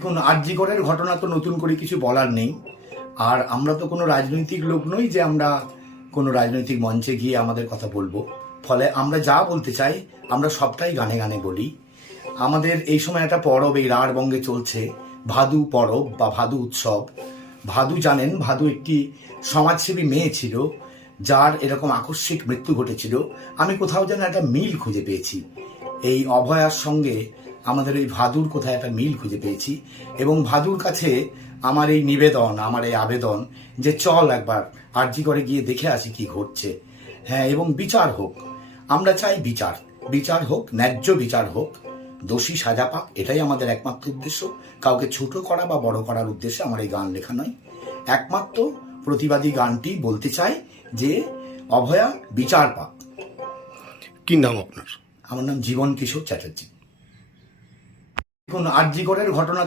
দেখুন, আরজিকরের ঘটনা তো নতুন করে কিছু বলার নেই। আর আমরা তো কোনো রাজনৈতিক লোক নই যে আমরা কোনো রাজনৈতিক মঞ্চে গিয়ে আমাদের কথা বলবো। ফলে আমরা যা বলতে চাই আমরা সবটাই গানে গানে বলি। আমাদের এই সময় একটা পরব এই রাঢ়বঙ্গে চলছে, ভাদু পরব বা ভাদু উৎসব। ভাদু জানেন, ভাদু একটি সমাজসেবী মেয়ে ছিল যার এরকম আকস্মিক মৃত্যু ঘটেছিল। আমি কোথাও যেন একটা মিল খুঁজে পেয়েছি এই অভয়ার সঙ্গে। আমাদের এই ভাদুর কোথায় একটা মিল খুঁজে পেয়েছি এবং ভাদুর কাছে আমার এই নিবেদন, আমার এই আবেদন যে চল একবার আরজিকরে গিয়ে দেখে আসি কি ঘটছে। হ্যাঁ, এবং বিচার হোক। আমরা চাই বিচার হোক, ন্যায্য বিচার হোক, দোষী সাজা পাক, এটাই আমাদের একমাত্র উদ্দেশ্য। কাউকে ছোট করা বা বড় করার উদ্দেশ্যে আমার এই গান লেখা নয়। একমাত্র প্রতিবাদী গানটি বলতে চাই যে অভয়া বিচার পাক। কি নাম আপনার? আমার নাম জীবন কিশোর চ্যাটার্জি। দেখুন, আরজিকরের ঘটনা